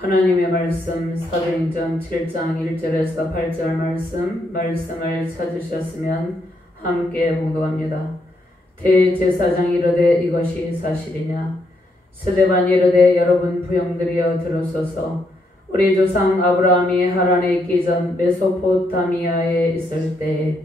하나님의 말씀 사도행전 7장 1절에서 8절 말씀을 찾으셨으면 함께 봉독합니다. 대제사장이 이르되 이것이 사실이냐? 스데반이 이르되 여러분 부형들이여 들으소서. 우리 조상 아브라함이 하란에 있기 전 메소포타미아에 있을 때에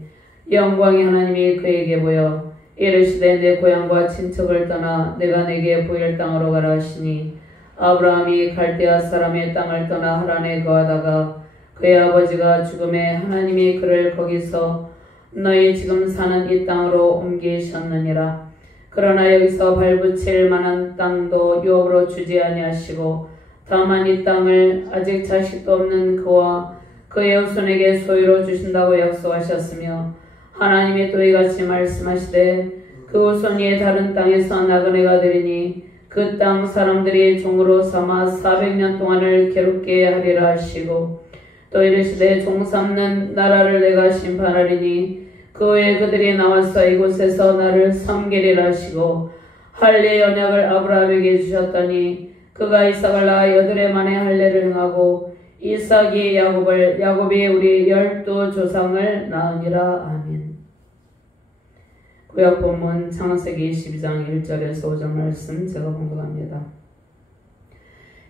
영광의 하나님이 그에게 보여 이르시되 내 고향과 친척을 떠나 내가 내게 보일 땅으로 가라 하시니 아브라함이 갈대아 사람의 땅을 떠나 하란에 거하다가 그의 아버지가 죽음에 하나님이 그를 거기서 너희 지금 사는 이 땅으로 옮기셨느니라. 그러나 여기서 발붙일 만한 땅도 유업으로 주지 아니하시고 다만 이 땅을 아직 자식도 없는 그와 그의 후손에게 소유로 주신다고 약속하셨으며 하나님이 또 이같이 말씀하시되 그 후손이 다른 땅에서 나그네가 되리니 그 땅 사람들이 종으로 삼아 400년 동안을 괴롭게 하리라 하시고 또 이르시되 종 삼는 나라를 내가 심판하리니 그 후에 그들이 나와서 이곳에서 나를 섬기리라 하시고 할례 언약을 아브라함에게 주셨더니 그가 이삭을 낳아 8해 만에 할례를 행하고 이삭이 야곱이 우리 12조상을 낳으니라. 아멘. 구약 본문 창세기 22장 1절에서 5절 말씀 제가 봉독합니다.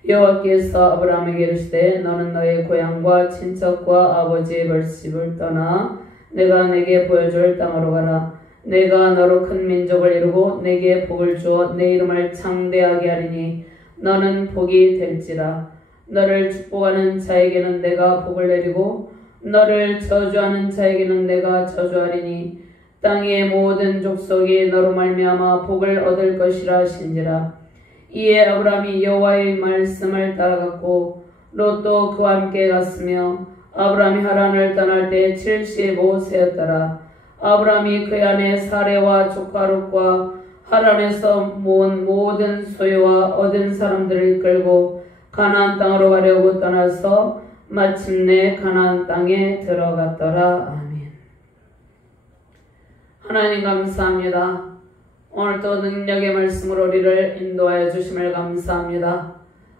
여호와께서 아브라함에게 이르시되 너는 너의 고향과 친척과 아버지의 벌집을 떠나 내가 내게 보여줄 땅으로 가라. 내가 너로 큰 민족을 이루고 내게 복을 주어 내 이름을 창대하게 하리니 너는 복이 될지라. 너를 축복하는 자에게는 내가 복을 내리고 너를 저주하는 자에게는 내가 저주하리니 땅의 모든 족속이 너로 말미암아 복을 얻을 것이라 하신지라. 이에 아브라함이 여호와의 말씀을 따라갔고 롯도 그와 함께 갔으며 아브라함이 하란을 떠날 때 75세였더라. 아브라함이 그의 아내 사레와 조카 롯과 하란에서 모은 모든 소유와 얻은 사람들을 이끌고 가나안 땅으로 가려고 떠나서 마침내 가나안 땅에 들어갔더라. 아멘. 하나님 감사합니다. 오늘도 능력의 말씀으로 우리를 인도하여 주심을 감사합니다.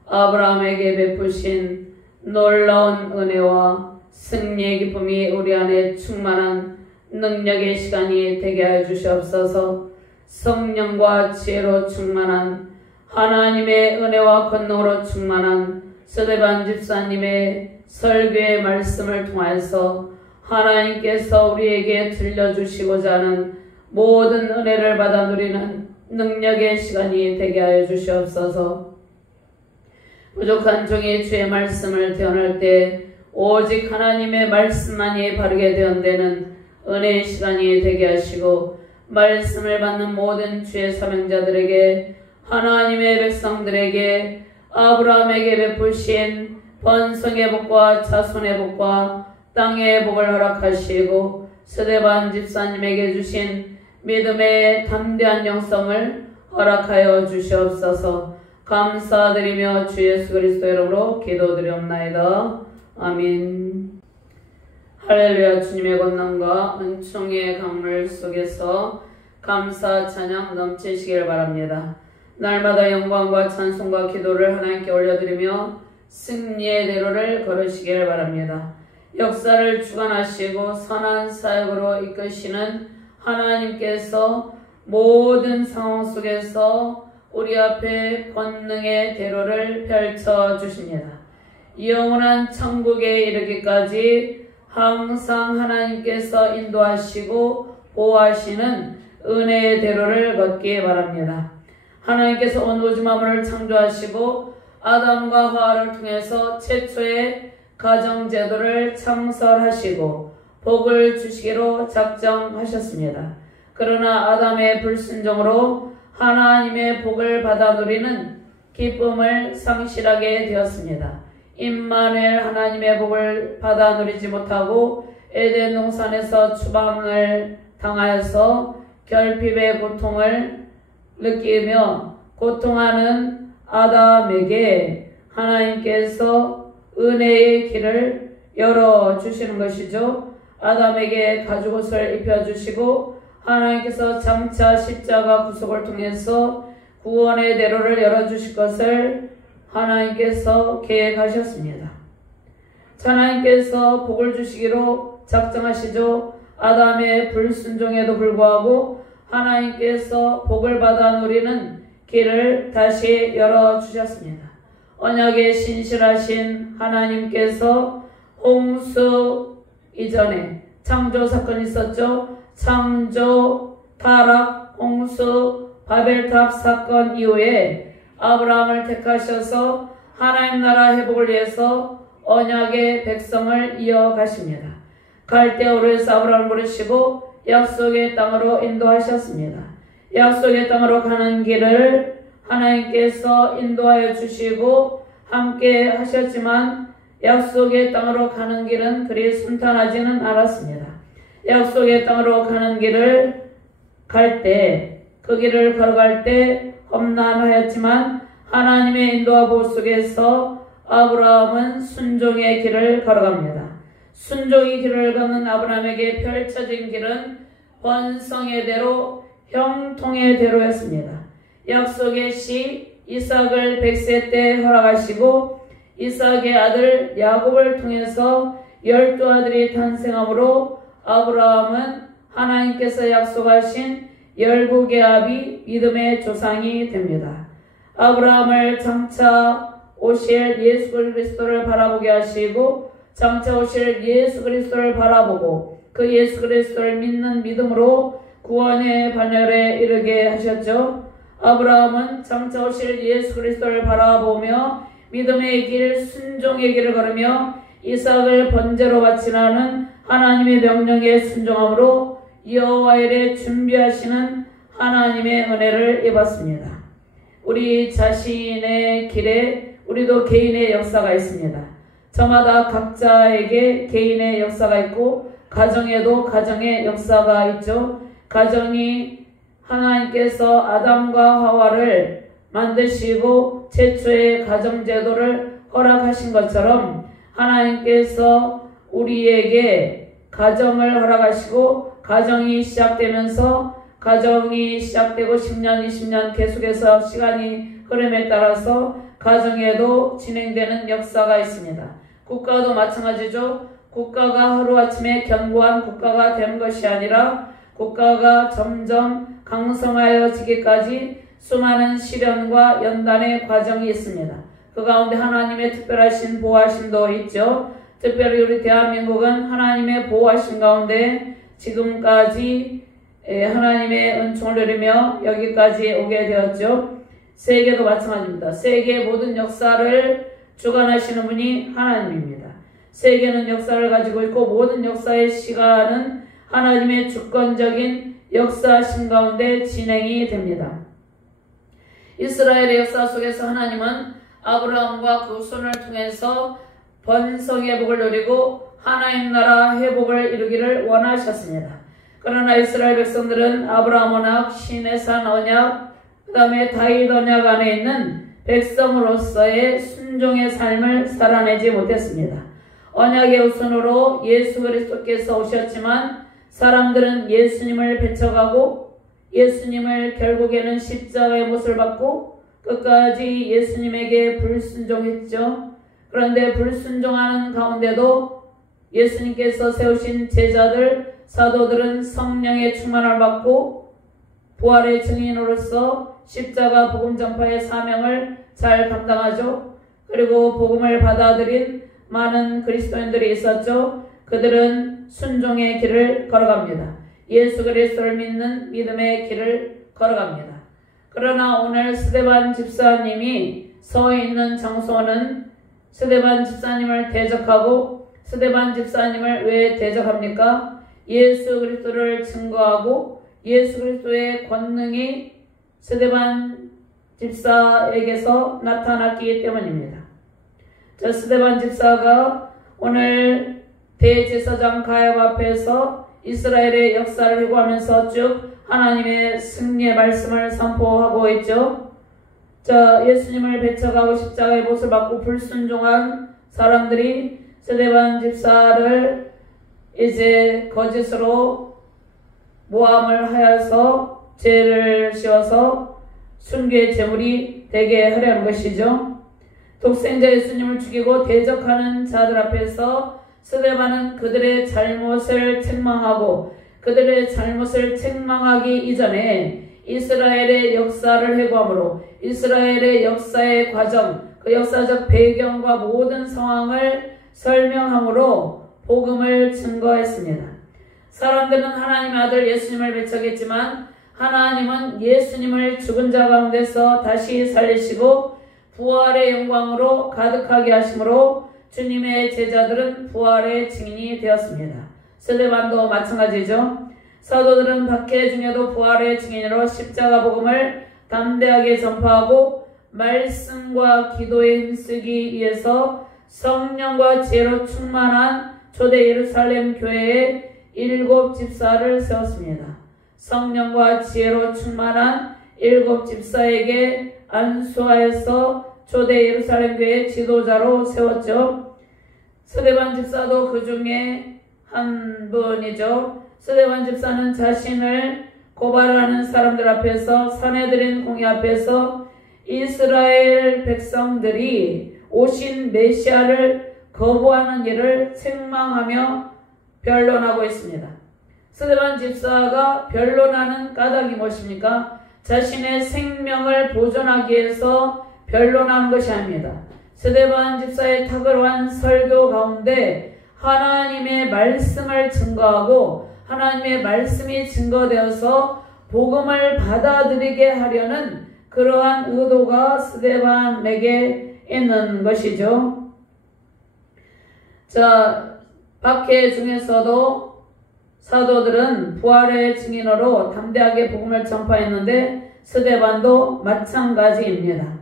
아브라함에게 베푸신 놀라운 은혜와 승리의 기쁨이 우리 안에 충만한 능력의 시간이 되게 하여 주시옵소서. 성령과 지혜로 충만한 하나님의 은혜와 권능으로 충만한 스데반 집사님의 설교의 말씀을 통하여서 하나님께서 우리에게 들려주시고자 하는 모든 은혜를 받아 누리는 능력의 시간이 되게 하여 주시옵소서. 부족한 종이 주의 말씀을 대언할 때 오직 하나님의 말씀만이 바르게 대언되는 은혜의 시간이 되게 하시고 말씀을 받는 모든 주의 사명자들에게 하나님의 백성들에게 아브라함에게 베푸신 번성의 복과 자손의 복과 땅의 복을 허락하시고 스데반 집사님에게 주신 믿음의 담대한 영성을 허락하여 주시옵소서. 감사드리며 주 예수 그리스도 이름으로 기도드리옵나이다. 아멘. 할렐루야. 주님의 권능과 은총의 강물 속에서 감사 찬양 넘치시길 바랍니다. 날마다 영광과 찬송과 기도를 하나님께 올려드리며 승리의 대로를 걸으시길 바랍니다. 역사를 주관하시고 선한 사역으로 이끄시는 하나님께서 모든 상황 속에서 우리 앞에 권능의 대로를 펼쳐 주십니다. 영원한 천국에 이르기까지 항상 하나님께서 인도하시고 보호하시는 은혜의 대로를 걷기 바랍니다. 하나님께서 온 우주 만물을 창조하시고 아담과 하와를 통해서 최초의 가정제도를 창설하시고 복을 주시기로 작정하셨습니다. 그러나 아담의 불순종으로 하나님의 복을 받아 누리는 기쁨을 상실하게 되었습니다. 임마누엘 하나님의 복을 받아 누리지 못하고 에덴 동산에서 추방을 당하여서 결핍의 고통을 느끼며 고통하는 아담에게 하나님께서 은혜의 길을 열어주시는 것이죠. 아담에게 가죽옷을 입혀주시고 하나님께서 장차 십자가 구속을 통해서 구원의 대로를 열어주실 것을 하나님께서 계획하셨습니다. 하나님께서 복을 주시기로 작정하시죠. 아담의 불순종에도 불구하고 하나님께서 복을 받아 누리는 길을 다시 열어주셨습니다. 언약에 신실하신 하나님께서 홍수 이전에 창조 사건이 있었죠. 창조, 타락, 홍수, 바벨탑 사건 이후에 아브라함을 택하셔서 하나님 나라 회복을 위해서 언약의 백성을 이어가십니다. 갈대아우르에서 아브라함을 부르시고 약속의 땅으로 인도하셨습니다. 약속의 땅으로 가는 길을 하나님께서 인도하여 주시고 함께 하셨지만 약속의 땅으로 가는 길은 그리 순탄하지는 않았습니다. 약속의 땅으로 가는 길을 갈 때, 그 길을 걸어갈 때 험난하였지만 하나님의 인도와 보호 속에서 아브라함은 순종의 길을 걸어갑니다. 순종의 길을 걷는 아브라함에게 펼쳐진 길은 번성의 대로, 형통의 대로였습니다. 약속의 시 이삭을 100세 때 허락하시고 이삭의 아들 야곱을 통해서 12아들이 탄생하므로 아브라함은 하나님께서 약속하신 열국의 아비 믿음의 조상이 됩니다. 아브라함을 장차 오실 예수 그리스도를 바라보게 하시고 장차 오실 예수 그리스도를 바라보고 그 예수 그리스도를 믿는 믿음으로 구원의 반열에 이르게 하셨죠. 아브라함은 장차 오실 예수 그리스도를 바라보며 믿음의 길, 순종의 길을 걸으며 이삭을 번제로 바치라는 하나님의 명령에 순종함으로 여호와 일에 준비하시는 하나님의 은혜를 입었습니다. 우리 자신의 길에 우리도 개인의 역사가 있습니다. 저마다 각자에게 개인의 역사가 있고 가정에도 가정의 역사가 있죠. 가정이 하나님께서 아담과 하와를 만드시고 최초의 가정제도를 허락하신 것처럼 하나님께서 우리에게 가정을 허락하시고 가정이 시작되면서 가정이 시작되고 10년, 20년 계속해서 시간이 흐름에 따라서 가정에도 진행되는 역사가 있습니다. 국가도 마찬가지죠. 국가가 하루아침에 견고한 국가가 된 것이 아니라 국가가 점점 강성하여지기까지 수많은 시련과 연단의 과정이 있습니다. 그 가운데 하나님의 특별하신 보호하심도 있죠. 특별히 우리 대한민국은 하나님의 보호하심 가운데 지금까지 하나님의 은총을 누리며 여기까지 오게 되었죠. 세계도 마찬가지입니다. 세계의 모든 역사를 주관하시는 분이 하나님입니다. 세계는 역사를 가지고 있고 모든 역사의 시간은 하나님의 주권적인 역사하심 가운데 진행이 됩니다. 이스라엘의 역사 속에서 하나님은 아브라함과 그 후손을 통해서 번성의 복을 누리고 하나님 나라 회복을 이루기를 원하셨습니다. 그러나 이스라엘 백성들은 아브라함 언약, 신의 산 언약, 그 다음에 다윗 언약 안에 있는 백성으로서의 순종의 삶을 살아내지 못했습니다. 언약의 후손으로 예수 그리스도께서 오셨지만 사람들은 예수님을 배척하고 예수님을 결국에는 십자가의 못을 받고 끝까지 예수님에게 불순종했죠. 그런데 불순종하는 가운데도 예수님께서 세우신 제자들, 사도들은 성령의 충만을 받고 부활의 증인으로서 십자가 복음 전파의 사명을 잘 감당하죠. 그리고 복음을 받아들인 많은 그리스도인들이 있었죠. 그들은 순종의 길을 걸어갑니다. 예수 그리스도를 믿는 믿음의 길을 걸어갑니다. 그러나 오늘 스데반 집사님이 서 있는 장소는 스데반 집사님을 대적하고 스데반 집사님을 왜 대적합니까? 예수 그리스도를 증거하고 예수 그리스도의 권능이 스데반 집사에게서 나타났기 때문입니다. 저 스데반 집사가 오늘 대제사장 가야바 앞에서 이스라엘의 역사를 회고하면서 쭉 하나님의 승리의 말씀을 선포하고 있죠. 예수님을 배척하고 십자가의 못을 받고 불순종한 사람들이 스데반 집사를 이제 거짓으로 모함을 하여서 죄를 씌워서 순교의 제물이 되게 하려는 것이죠. 독생자 예수님을 죽이고 대적하는 자들 앞에서 스데반은 그들의 잘못을 책망하고 그들의 잘못을 책망하기 이전에 이스라엘의 역사를 회고함으로 이스라엘의 역사의 과정, 그 역사적 배경과 모든 상황을 설명함으로 복음을 증거했습니다. 사람들은 하나님의 아들 예수님을 배척했지만 하나님은 예수님을 죽은 자 가운데서 다시 살리시고 부활의 영광으로 가득하게 하심으로 주님의 제자들은 부활의 증인이 되었습니다. 스데반도 마찬가지죠. 사도들은 박해 중에도 부활의 증인으로 십자가 복음을 담대하게 전파하고 말씀과 기도에 힘쓰기 위해서 성령과 지혜로 충만한 초대 예루살렘 교회에 7 집사를 세웠습니다. 성령과 지혜로 충만한 7 집사에게 안수하여서 초대 예루살렘 교회의 지도자로 세웠죠. 스데반 집사도 그 중에 한 분이죠. 스데반 집사는 자신을 고발하는 사람들 앞에서 사내들인 공회 앞에서 이스라엘 백성들이 오신 메시아를 거부하는 일을 책망하며 변론하고 있습니다. 스데반 집사가 변론하는 까닭이 무엇입니까? 자신의 생명을 보존하기 위해서 변론하는 것이 아닙니다. 스데반 집사의 탁월한 설교 가운데 하나님의 말씀을 증거하고 하나님의 말씀이 증거되어서 복음을 받아들이게 하려는 그러한 의도가 스데반에게 있는 것이죠. 자, 박해 중에서도 사도들은 부활의 증인으로 담대하게 복음을 전파했는데 스데반도 마찬가지입니다.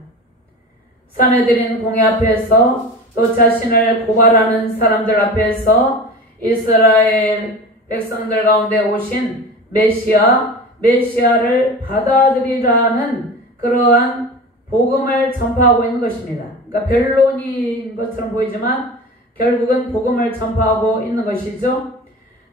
사내들인 공회 앞에서 또 자신을 고발하는 사람들 앞에서 이스라엘 백성들 가운데 오신 메시아를 받아들이라는 그러한 복음을 전파하고 있는 것입니다. 그러니까 변론인 것처럼 보이지만 결국은 복음을 전파하고 있는 것이죠.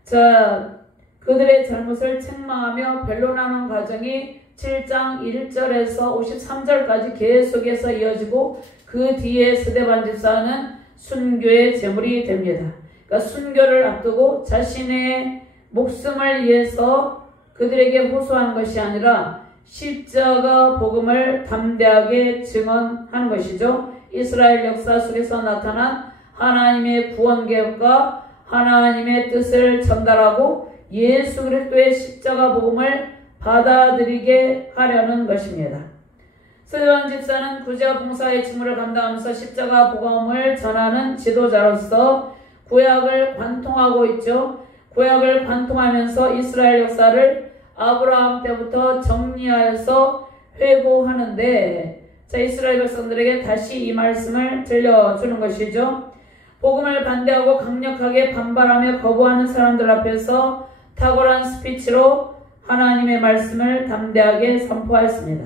자, 그들의 잘못을 책망하며 변론하는 과정이 7장 1절에서 53절까지 계속해서 이어지고 그 뒤에 스데반 집사는 순교의 제물이 됩니다. 그러니까 순교를 앞두고 자신의 목숨을 위해서 그들에게 호소하는 것이 아니라 십자가 복음을 담대하게 증언하는 것이죠. 이스라엘 역사 속에서 나타난 하나님의 구원 계획과 하나님의 뜻을 전달하고 예수 그리스도의 십자가 복음을 받아들이게 하려는 것입니다. 스데반 집사는 구제와 봉사의 직무를 감당하면서 십자가 복음을 전하는 지도자로서 구약을 관통하고 있죠. 구약을 관통하면서 이스라엘 역사를 아브라함 때부터 정리하여서 회고하는데, 자, 이스라엘 백성들에게 다시 이 말씀을 들려주는 것이죠. 복음을 반대하고 강력하게 반발하며 거부하는 사람들 앞에서 탁월한 스피치로 하나님의 말씀을 담대하게 선포하였습니다.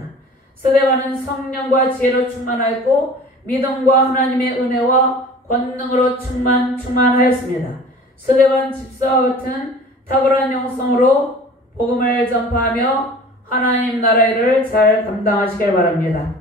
스데반은 성령과 지혜로 충만하였고 믿음과 하나님의 은혜와 권능으로 충만하였습니다. 스데반 집사와 같은 탁월한 영성으로 복음을 전파하며 하나님 나라의 일을 잘 감당하시길 바랍니다.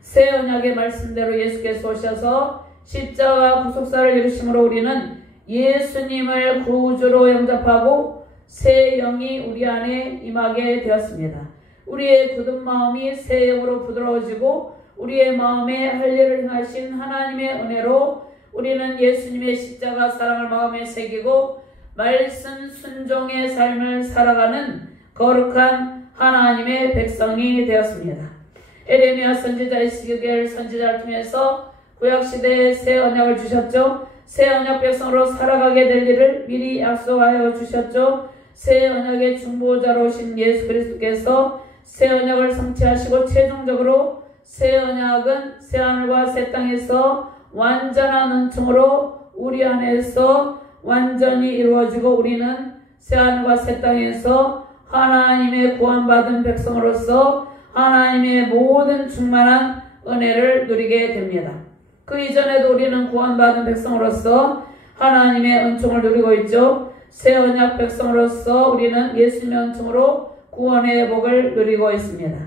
새 언약의 말씀대로 예수께서 오셔서 십자가 구속사를 이루심으로 우리는 예수님을 구주로 영접하고 새 영이 우리 안에 임하게 되었습니다. 우리의 굳은 마음이 새 영으로 부드러워지고 우리의 마음에 할 일을 행하신 하나님의 은혜로 우리는 예수님의 십자가 사랑을 마음에 새기고 말씀 순종의 삶을 살아가는 거룩한 하나님의 백성이 되었습니다. 에레미야 선지자 에스겔 선지자를 통해서 구약시대에 새 언약을 주셨죠. 새 언약 백성으로 살아가게 될 일을 미리 약속하여 주셨죠. 새 언약의 중보자로 오신 예수 그리스도께서 새 언약을 성취하시고 최종적으로 새 언약은 새 하늘과 새 땅에서 완전한 은총으로 우리 안에서 완전히 이루어지고 우리는 새 하늘과 새 땅에서 하나님의 구원받은 백성으로서 하나님의 모든 충만한 은혜를 누리게 됩니다. 그 이전에도 우리는 구원받은 백성으로서 하나님의 은총을 누리고 있죠. 새 언약 백성으로서 우리는 예수님의 은총으로 구원의 복을 누리고 있습니다.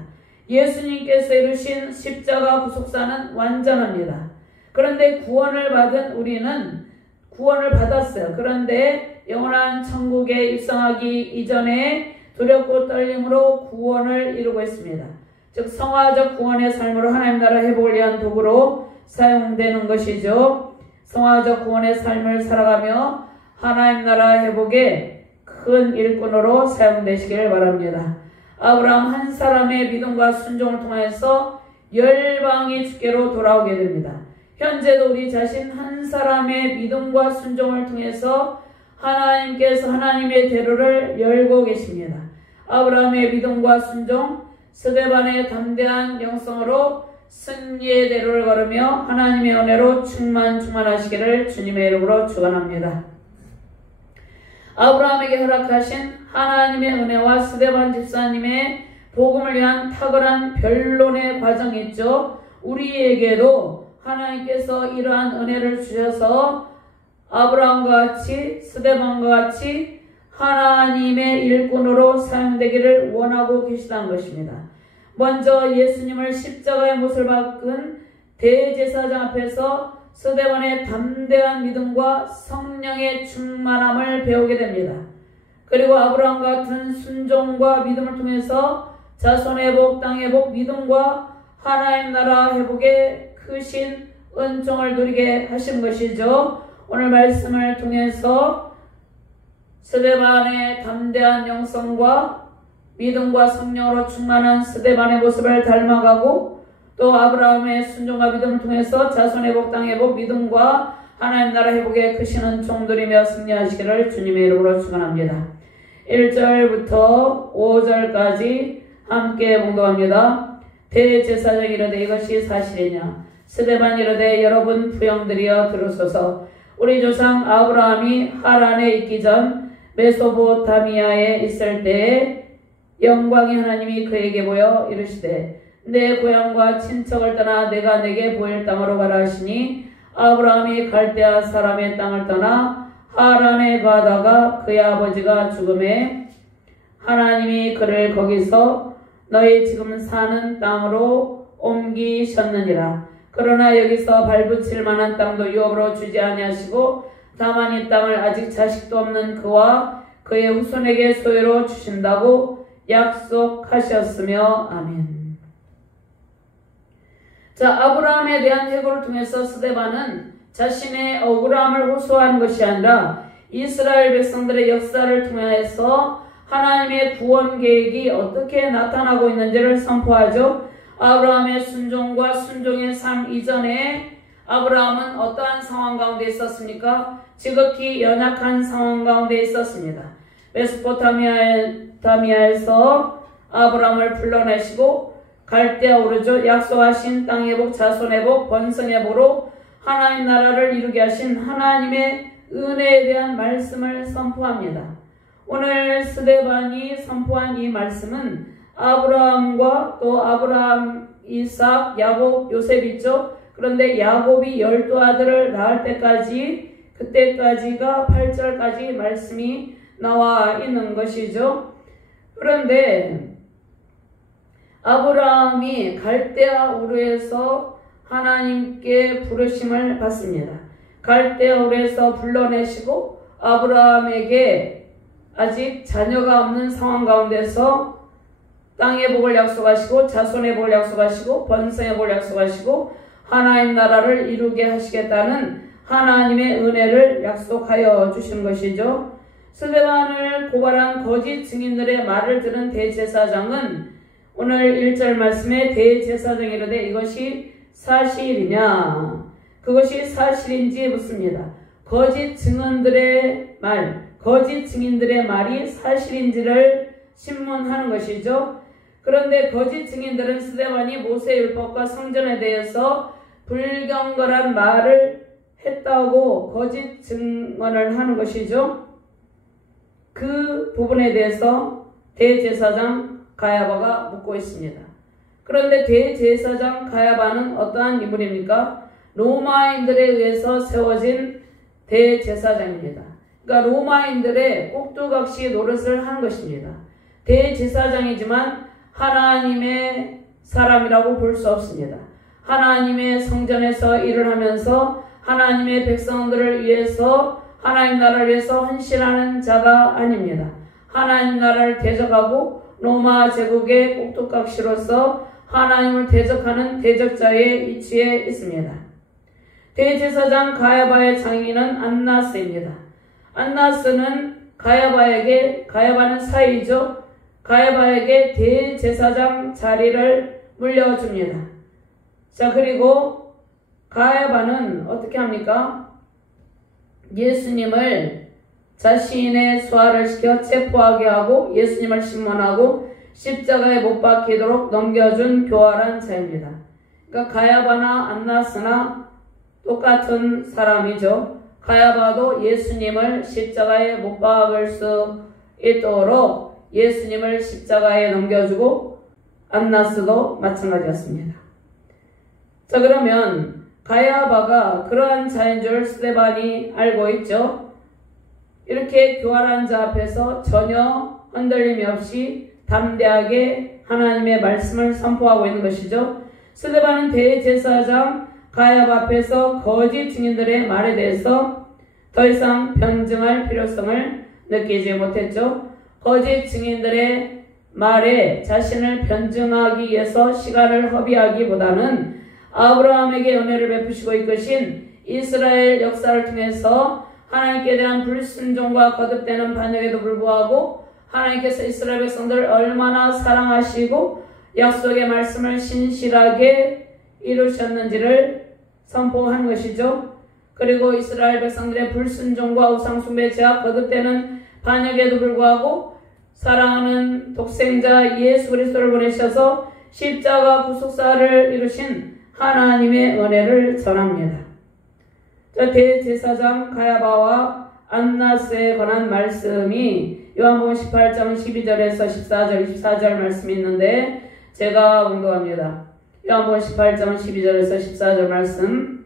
예수님께서 이루신 십자가 구속사는 완전합니다. 그런데 구원을 받은 우리는 구원을 받았어요. 그런데 영원한 천국에 입성하기 이전에 두렵고 떨림으로 구원을 이루고 있습니다. 즉 성화적 구원의 삶으로 하나님 나라 회복을 위한 도구로 사용되는 것이죠. 성화적 구원의 삶을 살아가며 하나님 나라 회복의 큰 일꾼으로 사용되시길 바랍니다. 아브라함 한 사람의 믿음과 순종을 통해서 열방이 주께로 돌아오게 됩니다. 현재도 우리 자신 한 사람의 믿음과 순종을 통해서 하나님께서 하나님의 대로를 열고 계십니다. 아브라함의 믿음과 순종, 스데반의 담대한 영성으로 승리의 대로를 걸으며 하나님의 은혜로 충만하시기를 주님의 이름으로 축원합니다. 아브라함에게 허락하신 하나님의 은혜와 스데반 집사님의 복음을 위한 탁월한 변론의 과정이 있죠. 우리에게도 하나님께서 이러한 은혜를 주셔서 아브라함과 같이 스데반과 같이 하나님의 일꾼으로 사용되기를 원하고 계시다는 것입니다. 먼저 예수님을 십자가의 못을 박은 대제사장 앞에서 스데반의 담대한 믿음과 성령의 충만함을 배우게 됩니다. 그리고 아브라함 같은 순종과 믿음을 통해서 자손의 복, 땅의 복, 믿음과 하나님 나라 회복의 크신 은총을 누리게 하신 것이죠. 오늘 말씀을 통해서 스데반의 담대한 영성과 믿음과 성령으로 충만한 스데반의 모습을 닮아가고 또 아브라함의 순종과 믿음을 통해서 자손의 복, 땅의 복, 믿음과 하나님 나라 회복의 크신 은총 누리며 승리하시기를 주님의 이름으로 축원합니다. 1절부터 5절까지 함께 봉독합니다. 대제사장이 이르되 이것이 사실이냐? 스데반이 이르되 여러분 부형들이여 들으소서. 우리 조상 아브라함이 하란에 있기 전 메소포타미아에 있을 때에 영광의 하나님이 그에게 보여 이르시되 내 고향과 친척을 떠나 내가 내게 보일 땅으로 가라 하시니 아브라함이 갈대아 사람의 땅을 떠나 하란에 가다가 그의 아버지가 죽음에 하나님이 그를 거기서 너희 지금 사는 땅으로 옮기셨느니라. 그러나 여기서 발붙일 만한 땅도 유업으로 주지 아니하시고 다만 이 땅을 아직 자식도 없는 그와 그의 후손에게 소유로 주신다고 약속하셨으며 아멘. 자, 아브라함에 대한 회고를 통해서 스데반은 자신의 억울함을 호소하는 것이 아니라 이스라엘 백성들의 역사를 통해서 하나님의 구원 계획이 어떻게 나타나고 있는지를 선포하죠. 아브라함의 순종과 순종의 삶 이전에 아브라함은 어떠한 상황 가운데 있었습니까? 지극히 연약한 상황 가운데 있었습니다. 메소포타미아에서 아브라함을 불러내시고 갈대아 오르죠. 약속하신 땅의 복, 자손의 복, 번성의 복으로 하나님 나라를 이루게 하신 하나님의 은혜에 대한 말씀을 선포합니다. 오늘 스데반이 선포한 이 말씀은 아브라함과 또 아브라함, 이삭, 야곱, 요셉 있죠. 그런데 야곱이 12아들을 낳을 때까지 그때까지가 8절까지 말씀이 나와 있는 것이죠. 그런데 아브라함이 갈대아 우르에서 하나님께 부르심을 받습니다. 갈대아 우르에서 불러내시고 아브라함에게 아직 자녀가 없는 상황 가운데서 땅의 복을 약속하시고 자손의 복을 약속하시고 번성의 복을 약속하시고 하나님 나라를 이루게 하시겠다는 하나님의 은혜를 약속하여 주신 것이죠. 스데반을 고발한 거짓 증인들의 말을 들은 대제사장은 오늘 1절 말씀에 대제사장이 이르되 이것이 사실이냐? 그것이 사실인지 묻습니다. 거짓 증언들의 말, 거짓 증인들의 말이 사실인지를 신문하는 것이죠. 그런데 거짓 증인들은 스데반이 모세의 율법과 성전에 대해서 불경건한 말을 했다고 거짓 증언을 하는 것이죠. 그 부분에 대해서 대제사장 가야바가 묻고 있습니다. 그런데 대제사장 가야바는 어떠한 인물입니까? 로마인들에 의해서 세워진 대제사장입니다. 그러니까 로마인들의 꼭두각시 노릇을 하는 것입니다. 대제사장이지만 하나님의 사람이라고 볼 수 없습니다. 하나님의 성전에서 일을 하면서 하나님의 백성들을 위해서 하나님 나라를 위해서 헌신하는 자가 아닙니다. 하나님 나라를 대적하고 로마 제국의 꼭두각시로서 하나님을 대적하는 대적자의 위치에 있습니다. 대제사장 가야바의 장인은 안나스입니다. 안나스는 가야바는 사이죠. 가야바에게 대제사장 자리를 물려줍니다. 자, 그리고 가야바는 어떻게 합니까? 예수님을 자신의 수하를 시켜 체포하게 하고 예수님을 신문하고 십자가에 못 박히도록 넘겨준 교활한 자입니다. 그러니까 가야바나 안나스나 똑같은 사람이죠. 가야바도 예수님을 십자가에 못 박을 수 있도록 예수님을 십자가에 넘겨주고 안나스도 마찬가지였습니다. 자, 그러면 가야바가 그러한 자인 줄 스데반이 알고 있죠. 이렇게 교활한 자 앞에서 전혀 흔들림이 없이 담대하게 하나님의 말씀을 선포하고 있는 것이죠. 스데반은 대제사장 가야바 앞에서 거짓 증인들의 말에 대해서 더 이상 변증할 필요성을 느끼지 못했죠. 거짓 증인들의 말에 자신을 변증하기 위해서 시간을 허비하기보다는 아브라함에게 은혜를 베푸시고 이끄신 이스라엘 역사를 통해서 하나님께 대한 불순종과 거듭되는 반역에도 불구하고 하나님께서 이스라엘 백성들을 얼마나 사랑하시고 약속의 말씀을 신실하게 이루셨는지를 선포한 것이죠. 그리고 이스라엘 백성들의 불순종과 우상숭배 죄악 거듭되는 반역에도 불구하고 사랑하는 독생자 예수 그리스도를 보내셔서 십자가 구속사를 이루신 하나님의 은혜를 전합니다. 대제사장 가야바와 안나스에 관한 말씀이 요한복음 18장 12절에서 14절, 24절 말씀이 있는데 제가 공독합니다. 요한복음 18장 12절에서 14절 말씀.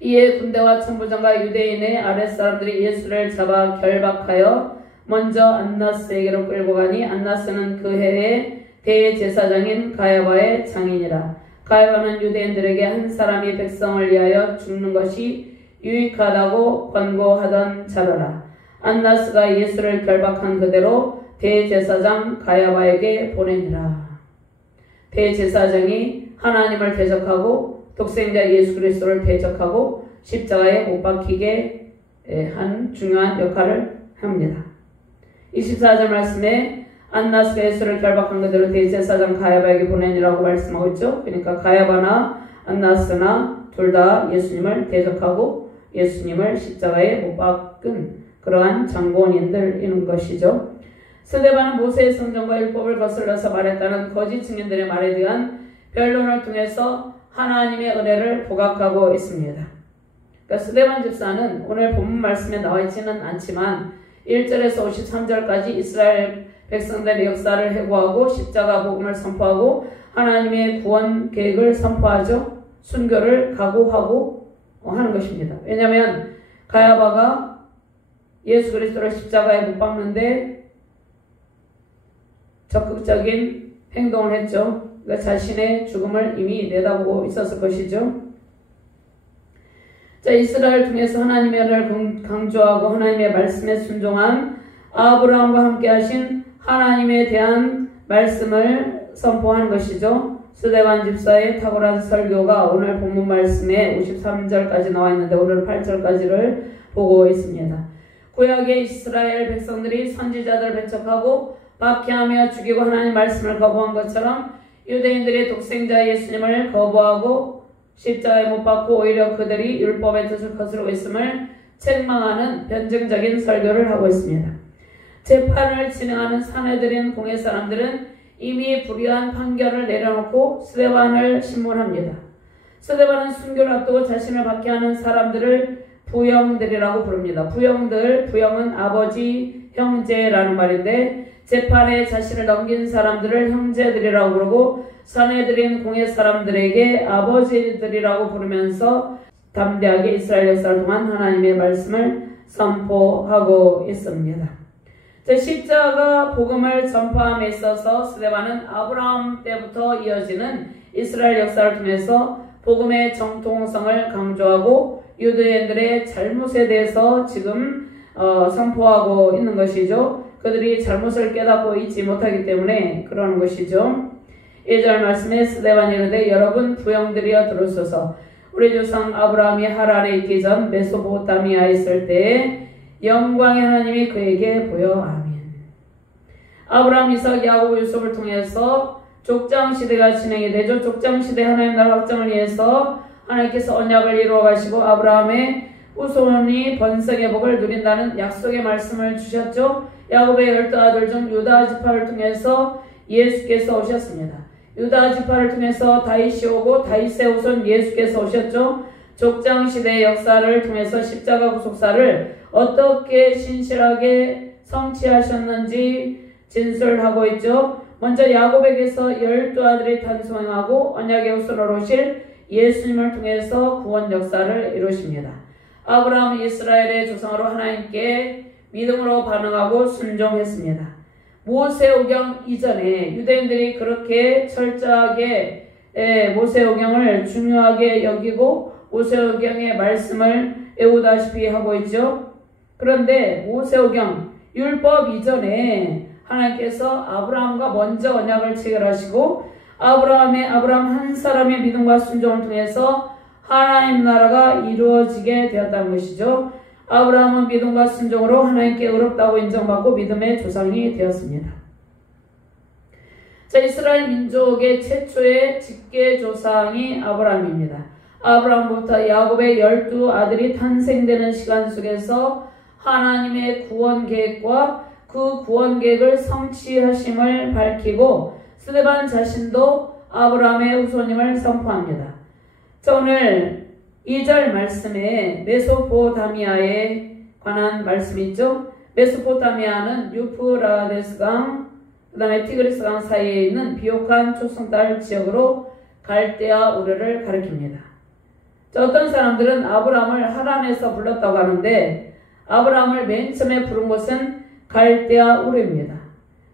이에 군대와 천부장과 유대인의 아랫사람들이 예수를 잡아 결박하여 먼저 안나스에게로 끌고 가니 안나스는 그 해에 대제사장인 가야바의 장인이라. 가야바는 유대인들에게 한 사람이 백성을 위하여 죽는 것이 유익하다고 권고하던 자라라. 안나스가 예수를 결박한 그대로 대제사장 가야바에게 보내니라. 대제사장이 하나님을 대적하고 독생자 예수 그리스도를 대적하고 십자가에 못 박히게 한 중요한 역할을 합니다. 24절 말씀에 안나스가 예수를 결박한 그대로 대제사장 가야바에게 보내니라고 말씀하고 있죠. 그러니까 가야바나 안나스나 둘 다 예수님을 대적하고 예수님을 십자가에 못 박은 그러한 장본인들인 것이죠. 스데반은 모세의 성경과 율법을 거슬러서 말했다는 거짓 증인들의 말에 대한 변론을 통해서 하나님의 은혜를 부각하고 있습니다. 그러니까 스데반 집사는 오늘 본문 말씀에 나와 있지는 않지만 1절에서 53절까지 이스라엘 백성들의 역사를 회고하고 십자가 복음을 선포하고 하나님의 구원 계획을 선포하죠. 순교를 각오하고 하는 것입니다. 왜냐하면 가야바가 예수 그리스도를 십자가에 못 박는데 적극적인 행동을 했죠. 그러니까 자신의 죽음을 이미 내다보고 있었을 것이죠. 자, 이스라엘을 통해서 하나님의 은혜를 강조하고 하나님의 말씀에 순종한 아브라함과 함께 하신 하나님에 대한 말씀을 선포한 것이죠. 스데반 집사의 탁월한 설교가 오늘 본문 말씀에 53절까지 나와 있는데 오늘 8절까지를 보고 있습니다. 구약의 이스라엘 백성들이 선지자들을 배척하고 박해하며 죽이고 하나님 말씀을 거부한 것처럼 유대인들이 독생자 예수님을 거부하고 십자가에 못 박고 오히려 그들이 율법의 뜻을 거스르고 있음을 책망하는 변증적인 설교를 하고 있습니다. 재판을 진행하는 사내들인 공회 사람들은 이미 불의한 판결을 내려놓고 스데반을 신문합니다. 스데반은 순교를 앞두고 자신을 박해하는 사람들을 부형들이라고 부릅니다. 부형은 아버지, 형제라는 말인데 재판에 자신을 넘긴 사람들을 형제들이라고 부르고 사내들인 공회 사람들에게 아버지들이라고 부르면서 담대하게 이스라엘 역사를 통한 하나님의 말씀을 선포하고 있습니다. 십자가 복음을 전파함에 있어서 스데반은 아브라함 때부터 이어지는 이스라엘 역사를 통해서 복음의 정통성을 강조하고 유대인들의 잘못에 대해서 지금 선포하고 있는 것이죠. 그들이 잘못을 깨닫고 있지 못하기 때문에 그러는 것이죠. 1절 말씀에 스데반이 이르되 여러분 부형들이여 들으소서. 우리 조상 아브라함이 하란에 있기 전 메소포타미아에 있을 때에 영광의 하나님이 그에게 보여. 아멘. 아브라함, 이삭, 야곱, 유섭을 통해서 족장 시대가 진행이 되죠. 족장 시대 하나님 나라 확장을 위해서 하나님께서 언약을 이루어 가시고 아브라함의 후손이 번성의 복을 누린다는 약속의 말씀을 주셨죠. 야곱의 12아들 중 유다 지파를 통해서 예수께서 오셨습니다. 유다 지파를 통해서 다윗이 오고 다윗의 후손 예수께서 오셨죠. 족장 시대의 역사를 통해서 십자가 구속사를 어떻게 신실하게 성취하셨는지 진술하고 있죠. 먼저 야곱에게서 12아들이 탄생하고 언약의 후손으로 오실 예수님을 통해서 구원 역사를 이루십니다. 아브라함은 이스라엘의 조상으로 하나님께 믿음으로 반응하고 순종했습니다. 모세오경 이전에 유대인들이 그렇게 철저하게 모세오경을 중요하게 여기고 모세오경의 말씀을 외우다시피 하고 있죠. 그런데 모세오경 율법 이전에 하나님께서 아브라함과 먼저 언약을 체결하시고 아브라함 한 사람의 믿음과 순종을 통해서 하나님 나라가 이루어지게 되었다는 것이죠. 아브라함은 믿음과 순종으로 하나님께 의롭다고 인정받고 믿음의 조상이 되었습니다. 자, 이스라엘 민족의 최초의 직계 조상이 아브라함입니다. 아브라함부터 야곱의 12아들이 탄생되는 시간 속에서 하나님의 구원 계획과 그 구원 계획을 성취하심을 밝히고 스데반 자신도 아브라함의 후손임을 선포합니다. 자, 오늘 2절 말씀에 메소포타미아에 관한 말씀이 있죠. 메소포타미아는 유프라데스강 그 다음에 티그리스강 사이에 있는 비옥한 초승달 지역으로 갈대아 우르를 가리킵니다. 자, 어떤 사람들은 아브라함을 하란에서 불렀다고 하는데 아브라함을 맨 처음에 부른 곳은 갈대아 우르입니다.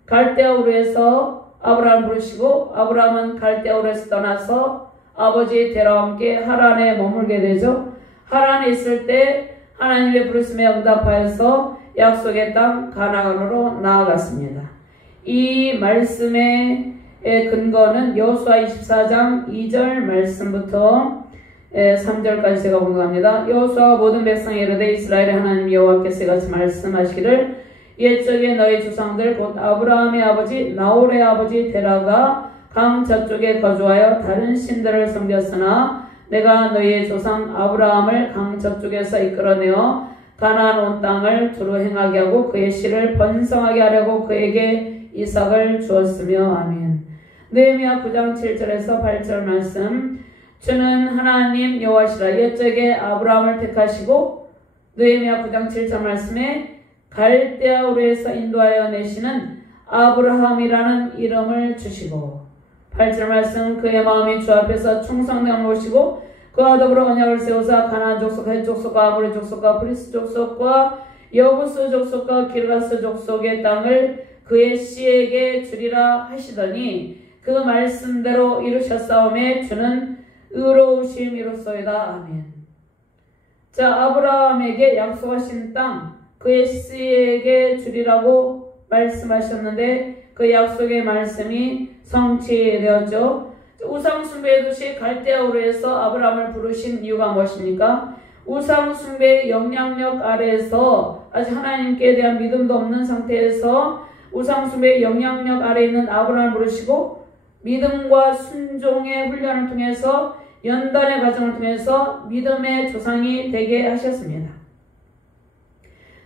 갈대아 우르에서 아브라함을 부르시고 아브라함은 갈대아 우르에서 떠나서 아버지 데라와 함께 하란에 머물게 되죠. 하란에 있을 때 하나님의 부르심에 응답하여서 약속의 땅 가나안으로 나아갔습니다. 이 말씀의 근거는 여호수아 24장 2절 말씀부터 3절까지 제가 공부합니다. 여호수아가 모든 백성에 이르되 이스라엘의 하나님 여호와께서 이같이 말씀하시기를 옛적에 너희 조상들 곧 아브라함의 아버지 나홀의 아버지 데라가 강 저쪽에 거주하여 다른 신들을 섬겼으나 내가 너희의 조상 아브라함을 강 저쪽에서 이끌어내어 가나안 온 땅을 두루 행하게 하고 그의 씨를 번성하게 하려고 그에게 이삭을 주었으며. 아멘. 느헤미야 9장 7절에서 8절 말씀. 주는 하나님 여호와시라. 옛적에 아브라함을 택하시고 느헤미야 9장 7절 말씀에 갈대아 우르에서 인도하여 내시는 아브라함이라는 이름을 주시고 8절 말씀. 그의 마음이 주 앞에서 충성되는 것이고 그와 더불어 언약을 세우사 가나안 족속, 헷 족속과 아모리 족속과 브리스 족속과 여부스 족속과 기르가스 족속의 땅을 그의 씨에게 주리라 하시더니 그 말씀대로 이루셨사오매 주는 의로우심이로소이다. 아멘. 자, 아브라함에게 약속하신 땅 그의 씨에게 주리라고 말씀하셨는데 그 약속의 말씀이 성취되었죠. 우상숭배의 도시 갈대아 우르에서 아브라함을 부르신 이유가 무엇입니까? 우상숭배의 영향력 아래에서 아직 하나님께 대한 믿음도 없는 상태에서 우상숭배의 영향력 아래에 있는 아브라함을 부르시고 믿음과 순종의 훈련을 통해서 연단의 과정을 통해서 믿음의 조상이 되게 하셨습니다.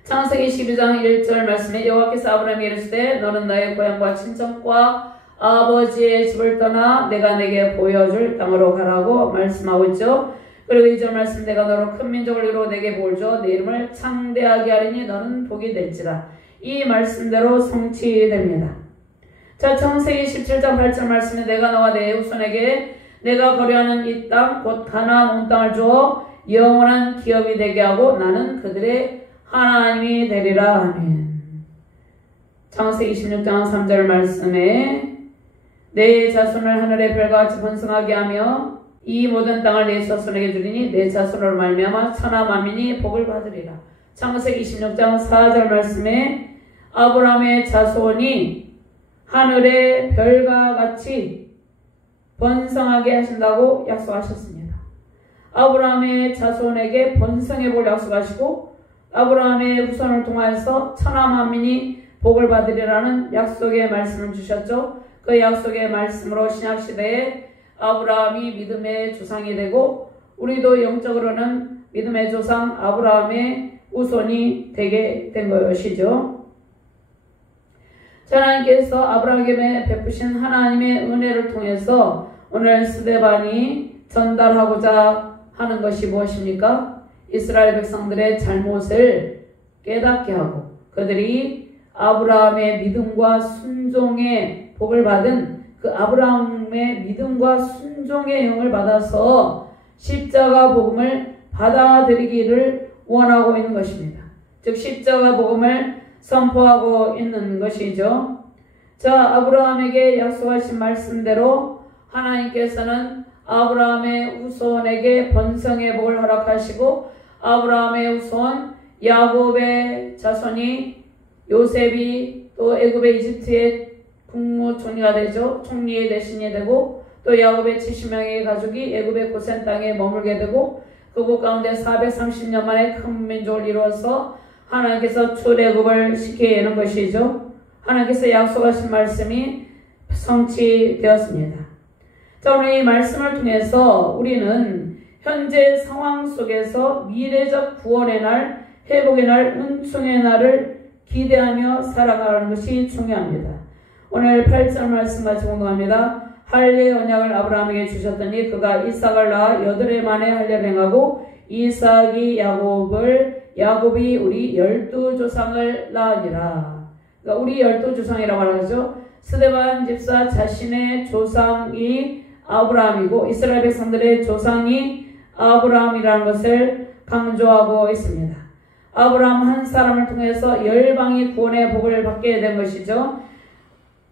창세기 12장 1절 말씀에 여호와께서 아브라함에게 이르시되 너는 너의 고향과 친척과 아버지의 집을 떠나 내가 내게 보여줄 땅으로 가라고 말씀하고 있죠. 그리고 2절 말씀 내가 너로 큰 민족을 이루어 내게 복을 주어 내 이름을 창대하게 하리니 너는 복이 될지라. 이 말씀대로 성취됩니다. 자, 창세기 17장 8절 말씀에 내가 너와 내 후손에게 내가 거류하는 이 땅 곧 가나안 온 땅을 주어 영원한 기업이 되게 하고 나는 그들의 하나님이 되리라. 아멘. 창세기 16장 3절 말씀에 내 자손을 하늘의 별과 같이 번성하게 하며 이 모든 땅을 내 자손에게 주리니 내 자손으로 말미암아 천하 만민이 복을 받으리라. 창세기 26장 4절 말씀에 아브라함의 자손이 하늘의 별과 같이 번성하게 하신다고 약속하셨습니다. 아브라함의 자손에게 번성의 복을 약속하시고 아브라함의 후손을 통하여서 천하 만민이 복을 받으리라는 약속의 말씀을 주셨죠. 그 약속의 말씀으로 신약시대에 아브라함이 믿음의 조상이 되고 우리도 영적으로는 믿음의 조상 아브라함의 후손이 되게 된 것이죠. 하나님께서 아브라함에게 베푸신 하나님의 은혜를 통해서 오늘 스데반이 전달하고자 하는 것이 무엇입니까? 이스라엘 백성들의 잘못을 깨닫게 하고 그들이 아브라함의 믿음과 순종의 복을 받은 그 아브라함의 믿음과 순종의 영을 받아서 십자가 복음을 받아들이기를 원하고 있는 것입니다. 즉 십자가 복음을 선포하고 있는 것이죠. 자, 아브라함에게 약속하신 말씀대로 하나님께서는 아브라함의 후손에게 번성의 복을 허락하시고 아브라함의 후손 야곱의 자손이 요셉이 또 애굽의 이집트의 국무총리가 되죠. 총리의 대신이 되고 또 야곱의 70명의 가족이 애굽의 고센 땅에 머물게 되고 그곳 가운데 430년 만에 큰 민족을 이루어서 하나님께서 출애굽을 시키게 하는 것이죠. 하나님께서 약속하신 말씀이 성취되었습니다. 자, 오늘 이 말씀을 통해서 우리는 현재 상황 속에서 미래적 구원의 날, 회복의 날, 은총의 날을 기대하며 살아가는 것이 중요합니다. 오늘 8절 말씀 같이 공부합니다. 할례 언약을 아브라함에게 주셨더니 그가 이삭을 낳아 8해 만에 할례를 행하고 이삭이 야곱이 우리 12조상을 낳으니라. 그러니까 우리 12조상이라고 하죠. 스데반 집사 자신의 조상이 아브라함이고 이스라엘 백성들의 조상이 아브라함이라는 것을 강조하고 있습니다. 아브라함 한 사람을 통해서 열방이 구원의 복을 받게 된 것이죠.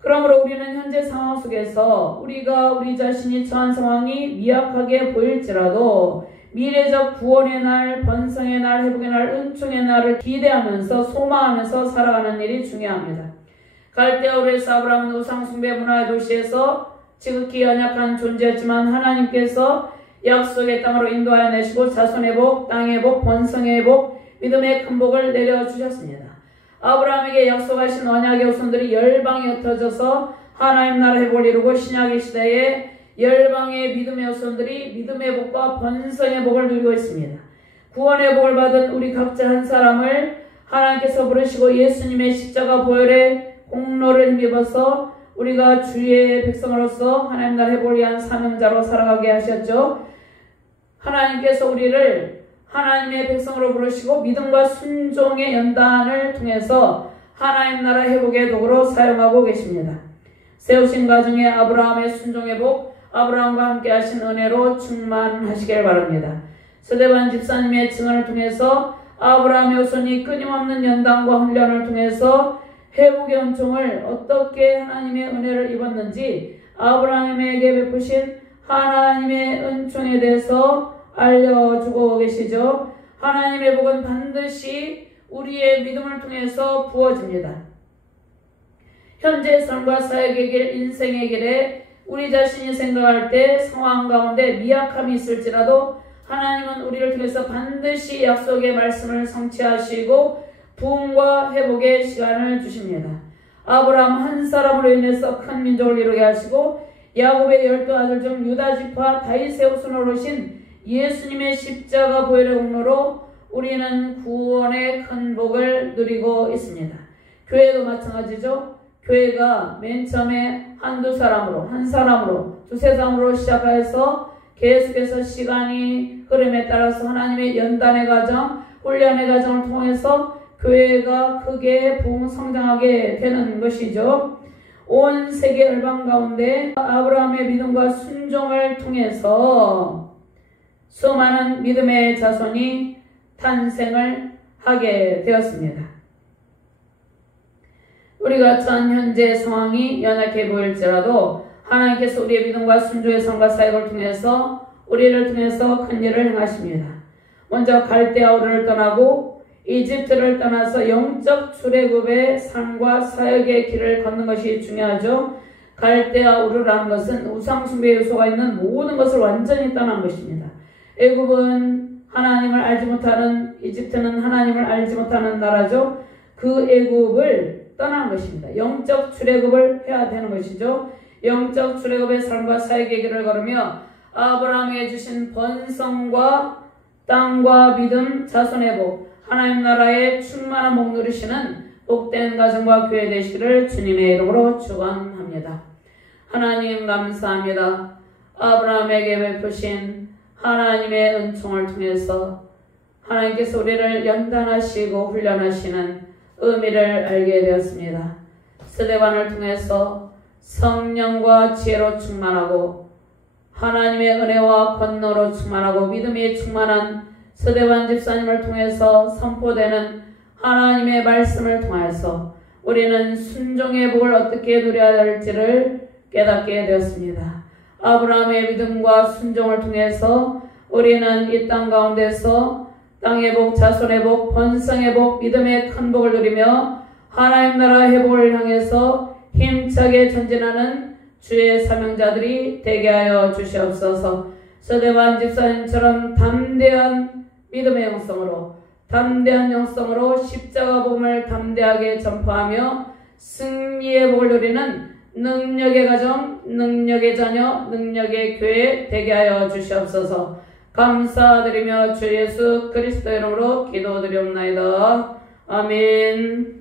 그러므로 우리는 현재 상황 속에서 우리가 우리 자신이 처한 상황이 미약하게 보일지라도 미래적 구원의 날, 번성의 날, 회복의 날, 은총의 날을 기대하면서 소망하면서 살아가는 일이 중요합니다. 갈대아 우르에서 아브라함은 우상숭배 문화의 도시에서 지극히 연약한 존재였지만 하나님께서 약속의 땅으로 인도하여 내시고 자손의 복, 땅의 복, 번성의 복, 믿음의 큰 복을 내려주셨습니다. 아브라함에게 약속하신 언약의 후손들이 열방에 흩어져서 하나님 나라 회복을 이루고 신약의 시대에 열방의 믿음의 후손들이 믿음의 복과 번성의 복을 누리고 있습니다. 구원의 복을 받은 우리 각자 한 사람을 하나님께서 부르시고 예수님의 십자가 보혈의 공로를 힘입어서 우리가 주의 백성으로서 하나님 나라 회복을 위한 사명자로 살아가게 하셨죠. 하나님께서 우리를 하나님의 백성으로 부르시고 믿음과 순종의 연단을 통해서 하나님 나라 회복의 도구로 사용하고 계십니다. 세우신 가정에 아브라함의 순종의 복, 아브라함과 함께 하신 은혜로 충만하시길 바랍니다. 스데반 집사님의 증언을 통해서 아브라함의 후손이 끊임없는 연단과 훈련을 통해서 회복의 은총을 어떻게 하나님의 은혜를 입었는지 아브라함에게 베푸신 하나님의 은총에 대해서 알려주고 계시죠. 하나님의 복은 반드시 우리의 믿음을 통해서 부어집니다. 현재 삶과 사역의 길, 인생의 길에 우리 자신이 생각할 때 상황 가운데 미약함이 있을지라도 하나님은 우리를 통해서 반드시 약속의 말씀을 성취하시고 부흥과 회복의 시간을 주십니다. 아브라함 한 사람으로 인해서 큰 민족을 이루게 하시고 야곱의 12아들 중 유다 지파 다윗의 후손으로 오신 예수님의 십자가 보혈의 공로로 우리는 구원의 큰 복을 누리고 있습니다. 교회도 마찬가지죠. 교회가 맨 처음에 한두 사람으로, 한 사람으로, 두세 사람으로 시작해서 계속해서 시간이 흐름에 따라서 하나님의 연단의 과정, 훈련의 과정을 통해서 교회가 크게 부흥 성장하게 되는 것이죠. 온 세계 열방 가운데 아브라함의 믿음과 순종을 통해서 수많은 믿음의 자손이 탄생을 하게 되었습니다. 우리가 처한 현재 상황이 연약해 보일지라도 하나님께서 우리의 믿음과 순종의 삶과 사역을 통해서 우리를 통해서 큰 일을 행하십니다. 먼저 갈대아 우르를 떠나고 이집트를 떠나서 영적 출애굽의 삶과 사역의 길을 걷는 것이 중요하죠. 갈대아 우르라는 것은 우상숭배 요소가 있는 모든 것을 완전히 떠난 것입니다. 애굽은 하나님을 알지 못하는, 이집트는 하나님을 알지 못하는 나라죠. 그 애굽을 떠난 것입니다. 영적 출애굽을 해야 되는 것이죠. 영적 출애굽의 삶과 사역의 길을 걸으며 아브라함에게 주신 번성과 땅과 믿음, 자손의 복, 하나님 나라의 충만한 복 누리시는 복된 가정과 교회 되시기를 주님의 이름으로 축원합니다. 하나님 감사합니다. 아브라함에게 베푸신 하나님의 은총을 통해서 하나님께서 우리를 연단하시고 훈련하시는 의미를 알게 되었습니다. 스데반을 통해서 성령과 지혜로 충만하고 하나님의 은혜와 권노로 충만하고 믿음이 충만한 스데반 집사님을 통해서 선포되는 하나님의 말씀을 통해서 우리는 순종의 복을 어떻게 누려야 할지를 깨닫게 되었습니다. 아브라함의 믿음과 순종을 통해서 우리는 이 땅 가운데서 땅의 복, 자손의 복, 번성의 복, 믿음의 큰 복을 누리며 하나님 나라 회복을 향해서 힘차게 전진하는 주의 사명자들이 되게 하여 주시옵소서. 스데반 집사님처럼 담대한 믿음의 영성으로, 담대한 영성으로 십자가 복음을 담대하게 전파하며 승리의 복을 누리는 능력의 가정, 능력의 자녀, 능력의 교회 되게 하여 주시옵소서. 감사드리며 주 예수 그리스도 이름으로 기도드리옵나이다. 아멘.